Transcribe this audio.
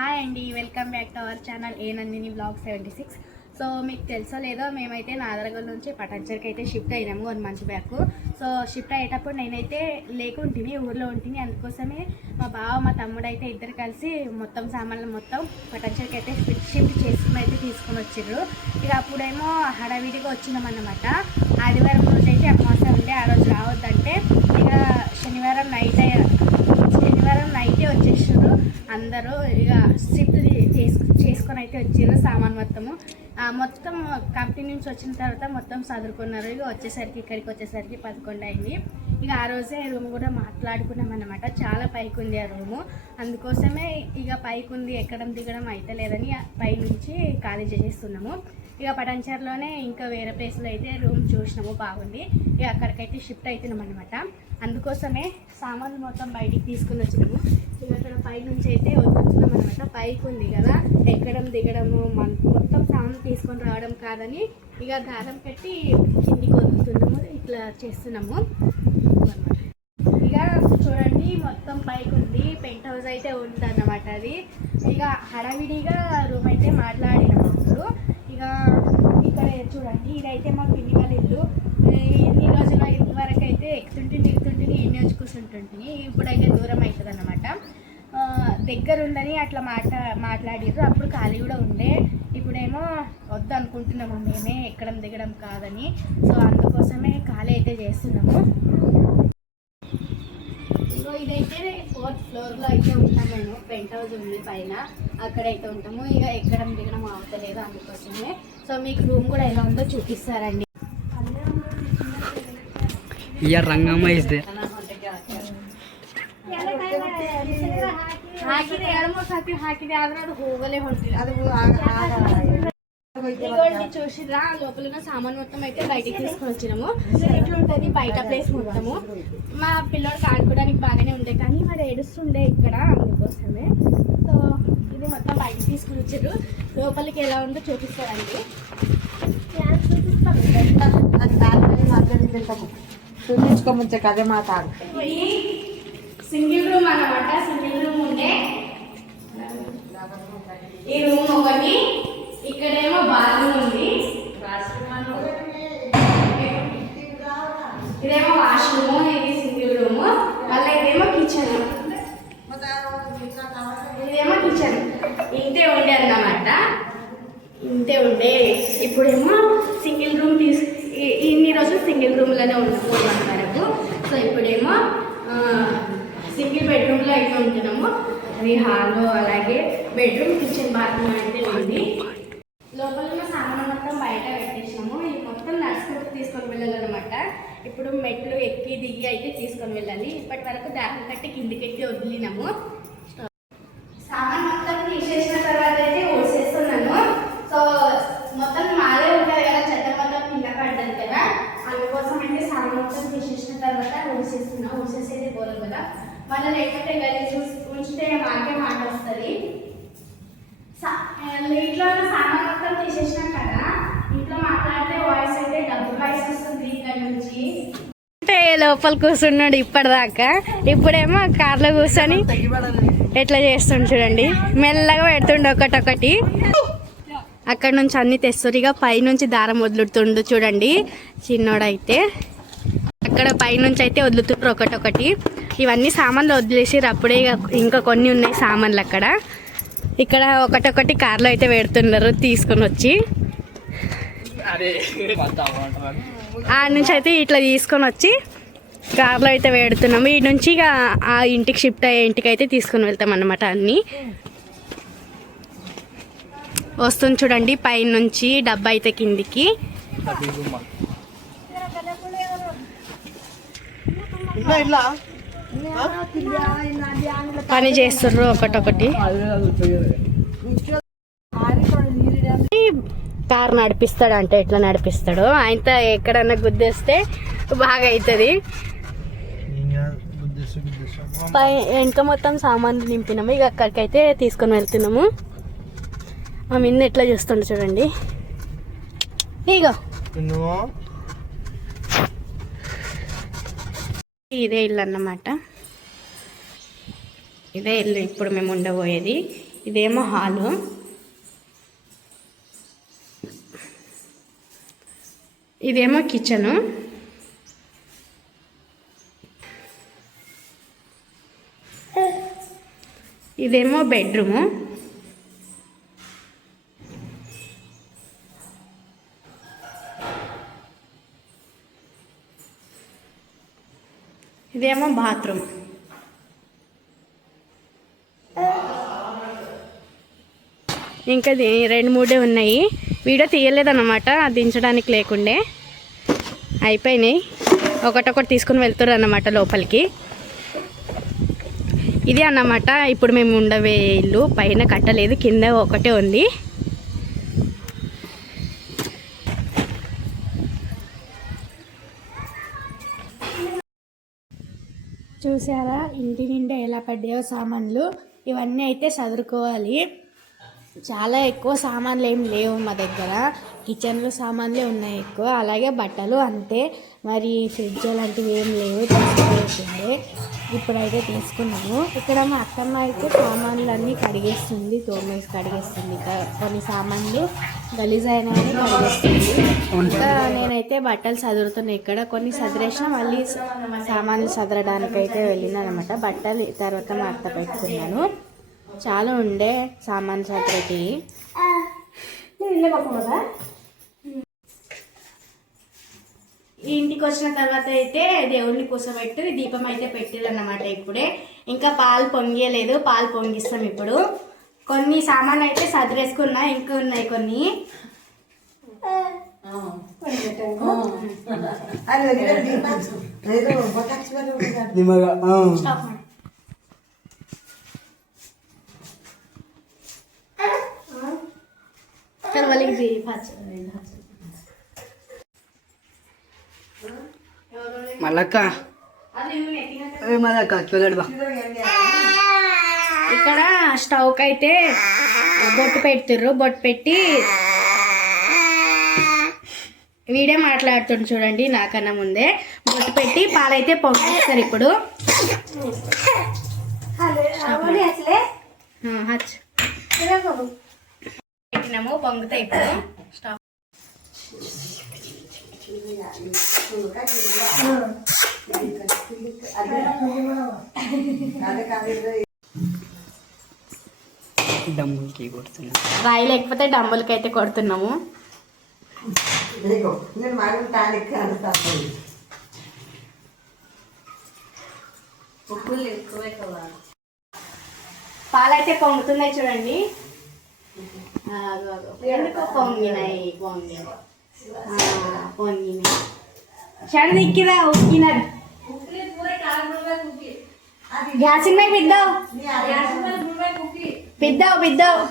Hi అండి welcome back to our channel a Nandini blog seventy six. So మీకు తెలుసో లేదో మేమైతే నాదరగల్ నుంచి పటాన్చర్కి అయితే shift అయినాము one month back. So shift అయ్యేటప్పుడు నేనైతే లేకుంటుంది ఊర్లో ఉంటుంది అందుకోసమే మా బావ మా తమ్ముడు అయితే ఇద్దరు కలిసి మొత్తం సామాన్లు మొత్తం పటాన్చర్కి అయితే షిఫ్ట్ చేసుకుని అయితే తీసుకొని వచ్చిర్రు. ఇక అప్పుడేమో హడావిడిగా వచ్చినాం అన్నమాట. ఆదివారం రోజు అయితే అమావాస్య ఉండే ఆ రోజు రావద్దంటే ఇక శనివారం నైట్ శనివారం నైటే వచ్చేసారు అందరూ. ఇక షిఫ్ట్ చేసు చేసుకొని అయితే వచ్చారు సామాన్ మొత్తము. మొత్తం కంపెనీ నుంచి వచ్చిన తర్వాత మొత్తం చదువుకున్నారు ఇక వచ్చేసరికి ఇక్కడికి వచ్చేసరికి పదకొండు అయింది. ఇక ఆ రోజే రూమ్ కూడా మాట్లాడుకున్నాం అనమాట చాలా పైకి ఉంది ఆ రూము. అందుకోసమే ఇక పైకి ఉంది ఎక్కడం దిగడం అయితే లేదని పై నుంచి ఖాళీ చేసేస్తున్నాము. ఇక పటాన్చర్లోనే ఇంకా వేరే ప్లేస్లో అయితే రూమ్ చూసినాము బాగుంది. ఇక అక్కడికైతే షిఫ్ట్ అవుతున్నాం అనమాట అందుకోసమే సామాన్లు మొత్తం బయటికి తీసుకుని వచ్చినాము. ఇక్కడ అక్కడ పై నుంచి అయితే వస్తున్నాం అనమాట పైకి ఉంది కదా. ఎక్కడం దిగడము మన మొత్తం సామాన్ తీసుకొని రావడం కాదని ఇక దారం పెట్టి కిందికి వదులుతున్నాము. ఇట్లా చేస్తున్నాము. అన్నమాట ఇక చూడండి మొత్తం పైకి ఉంది పెంట్ హౌస్ అయితే ఉంది అన్నమాట అది. ఇక హడావిడిగా రూమ్ అయితే మాట్లాడినాము అప్పుడు ఇక ఇక్కడ చూడండి ఇదైతే మాకు పిన్ని వాళ్ళ ఇల్లు ఎన్ని రోజుల ఇల్లు వరకు అయితే ఎక్కుతుంటుంది ఎక్కుతుంటుంది ఎన్ని వచ్చి కూర్చుంటుంటుంది ఇప్పుడైతే దూరం అవుతుంది అనమాట దగ్గర ఉందని అట్లా మాట మాట్లాడిర్రు. అప్పుడు ఖాళీ కూడా ఉండే. ఇప్పుడేమో వద్దు అనుకుంటున్నాము మేమే ఎక్కడం దిగడం కాదని. సో అందుకోసమే ఖాళీ అయితే చేస్తున్నాము. ఇగో ఇదైతే ఫోర్త్ ఫ్లోర్లో అయితే ఉంటాం మేము. పెంట్ హౌస్ ఉంది పైన. అక్కడైతే ఉంటాము. ఇక ఎక్కడం దిగడం అవుతలేదు అందుకోసమే. సో మీకు రూమ్ కూడా ఎలా ఉందో చూపిస్తారండి. there. ಹಾಕಿದೆ ಎರಡು ಮೂರು ಸರ್ತಿ ಹಾಕಿದೆ ಆದ್ರೆ ಅದು ಹೋಗಲೇ ಹೊಂಟಿಲ್ಲ ఇదిగోండి చూసిరా లోపల ఉన్న సామాన్ మొత్తం అయితే బయటికి తీసుకొని వచ్చినాము ఇట్లా ఉంటుంది బయట ప్లేస్ మొత్తము మా పిల్లోడికి ఆడుకోవడానికి బాగానే ఉండే కానీ మరి ఏడుస్తుండే ఇక్కడ అందుకోసమే సో ఇది మొత్తం బయటకు తీసుకుని వచ్చారు లోపలికి ఎలా ఉందో చూపిస్తారండి చూపించుకోముంచే కదే మాట్లాడు ఇది సింగిల్ రూమ్ అన్నమాట. సింగిల్ రూమ్ ఉండే. ఈ రూమ్ ఒకటి. ఇక్కడేమో బాత్రూమ్ ఉంది. ఇదేమో వాష్రూమ్ ఇది సింగిల్ రూమ్. మళ్ళీ ఇదేమో కిచెన్. ఇదేమో కిచెన్. ఇంతే ఉండే అన్నమాట. ఇంతే ఉండే. ఇప్పుడేమో సింగిల్ రూమ్ తీసు ఇన్ని రోజులు సింగిల్ రూమ్లోనే ఉండిపోయాం వరకు సో ఇప్పుడేమో సింగిల్ బెడ్రూమ్లో అయితే ఉంటున్నాము. అది హాల్లో అలాగే బెడ్రూమ్ కిచెన్ బాత్రూమ్ అయితే ఉంది. లోపల ఉన్న సామాన్ మొత్తం బయట పెట్టేసినాము. ఇది మొత్తం నడుచుకుంటూ తీసుకొని వెళ్ళాలన్నమాట. ఇప్పుడు మెట్లు ఎక్కి దిగి అయితే తీసుకొని వెళ్ళాలి. ఇప్పటి వరకు దాహం కట్టి కిందికెక్కి వదిలినాము సామాన్ మొత్తం తీసేసిన తర్వాత అయితే ఊసేస్తున్నాను సో మొత్తం మాదే ఉంటుంది కదా చెత్త మొత్తం కింద పడ్డది కదా అందుకోసం అయితే సామాన్ మొత్తం తీసేసిన తర్వాత ఊసేస్తున్నా ఊసేసేది పోదు కదా మళ్ళీ వెళ్ళి చూసి ఉంచితే మాకే మాట వస్తుంది ఇంట్లో సామాన్ మొత్తం తీసేసినాం కదా ఇంట్లో మాట్లాడితే వాయిస్ అయితే డబ్బు వాయిస్ వస్తుంది ఇక్కడ నుంచి. అంటే లోపల కూర్చున్నాడు ఇప్పటిదాకా. ఇప్పుడేమో కార్లో కూర్చొని ఎట్లా చేస్తుండు చూడండి. మెల్లగా పెడుతుండు ఒకటొకటి. అక్కడ నుంచి అన్ని తెస్తారు. ఇక పై దారం వదులుతుండు చూడండి. చిన్నోడైతే. అక్కడ పైనుంచి అయితే వదులుతుండ్రు ఒకటొకటి. ఇవన్నీ సామాన్లు వదిలేసిర్రు అప్పుడే ఇక ఇంకా కొన్ని ఉన్నాయి సామాన్లు అక్కడ. ఇక్కడ ఒకటొకటి కార్లో అయితే పెడుతున్నారు తీసుకొని వచ్చి. ఆ నుంచి అయితే ఇట్లా తీసుకొని వచ్చి కార్లో అయితే పెడుతున్నాము. ఈ నుంచి ఇక ఆ ఇంటికి షిఫ్ట్ అయ్యే ఇంటికి అయితే తీసుకొని వెళ్తాం అన్నమాట అన్నీ. వస్తుంది చూడండి పైనుంచి డబ్బా అయితే కిందికి. పని చేస్తుర్రు ఒకటొకటి. కార్ నడిపిస్తాడు అంటే ఎట్లా నడిపిస్తాడు? ఆయనతో ఎక్కడన్నా గుద్దేస్తే బాగా అవుతుంది పై వెనక మొత్తం సామాన్లు నింపినాము. ఇక అక్కడికైతే తీసుకొని వెళ్తున్నాము. ఆ మిన్న ఎట్లా చూస్తుండ చూడండి. ఇగో. ఇదే ఇల్లు అన్నమాట. ఇదే ఇల్లు ఇప్పుడు మేము ఉండబోయేది. ఇదేమో హాలు. ఇదేమో కిచెను. ఇదేమో బెడ్రూము. ఇదేమో బాత్రూమ్. ఇంకా రెండు మూడే ఉన్నాయి. వీడియో తీయలేదన్నమాట దించడానికి లేకుండే. అయిపోయినాయి. ఒకటొకటి తీసుకుని వెళ్తారు అన్నమాట లోపలికి. ఇది అన్నమాట ఇప్పుడు మేము ఉండవే ఇల్లు పైన కట్టలేదు కింద ఒకటే ఉంది. చూసారా ఇంటి నిండా ఎలా పడ్డాయో సామాన్లు? ఇవన్నీ అయితే చదువుకోవాలి చాలా ఎక్కువ సామాన్లు ఏం లేవు మా దగ్గర. కిచెన్లో సామాన్లే ఉన్నాయి ఎక్కువ. అలాగే బట్టలు అంతే. మరి ఫ్రిడ్జ్ అలాంటివి ఏం లేవు. తీసుకోవాల్సిందే ఇప్పుడైతే తీసుకున్నాము. ఇక్కడ మా అత్తమ్మ అయితే సామాన్లు అన్నీ కడిగేస్తుంది తోమేసి కడిగేస్తుంది. కొన్ని సామాన్లు గలీజ్ అయినా కడిగేస్తుంది. ఇంకా నేనైతే బట్టలు చదువుతున్నాయి ఇక్కడ. కొన్ని చదిరేసిన మళ్ళీ సామాన్లు చదరడానికి అయితే వెళ్ళిన అనమాట బట్టలు తర్వాత మా అత్త పెట్టుకున్నాను. చాలా ఉండే సామాన్ చదిరేటి ఈ ఇంటికి వచ్చిన తర్వాత అయితే దేవుడిని కూర్చోబెట్టి దీపం అయితే పెట్టిరన్నమాట ఇప్పుడే. ఇంకా పాలు పొంగియలేదు పాలు పొంగిస్తాం ఇప్పుడు. కొన్ని సామాన్ అయితే సదిరేసుకున్నా ఇంకా ఉన్నాయి కొన్ని. స్టాప్ మళ్ళక్క మళ్ళక్క చూడండి బా. ఇక్కడ స్టవ్ అయితే బొట్టు పెడుతుర్రు బొట్టు పెట్టి వీడే మాట్లాడుతుండు చూడండి నాకన్నా ముందే. బొట్టు పెట్టి పాలైతే పొంగిస్తారు ఇప్పుడు. పెట్టినాము పొంగుతాయి ఇప్పుడు. కొడుతున్నా. రాయి లేకపోతే డంబులకి అయితే కొడుతున్నాము పాలైతే పొంగుతున్నాయి చూడండి. ఎందుకో పొంగినాయి పొంగినాయి. ఆ, పొంగినాయి చండ ఇక్కిరా ఉక్కినారు గ్యాస్ ఉన్నాయి బిద్దావు బిద్దావు బిద్దావు